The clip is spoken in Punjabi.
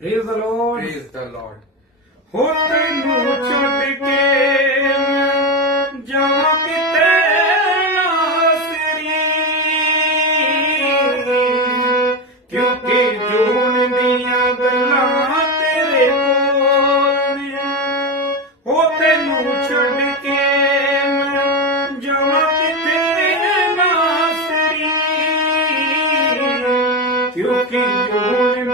Praise the lord praise the lord ਹੋ ਤੈਨੂੰ ਛੱਡ ਕੇ ਮੈਂ ਜਾਵਾਂ ਕਿਉਂਕਿ ਜੂਨ ਦੀਆਂ ਗੱਲਾਂ ਤੇਰੇ ਕੋਲ ਨੇ। ਕਿਉਂਕਿ ਜੂਨ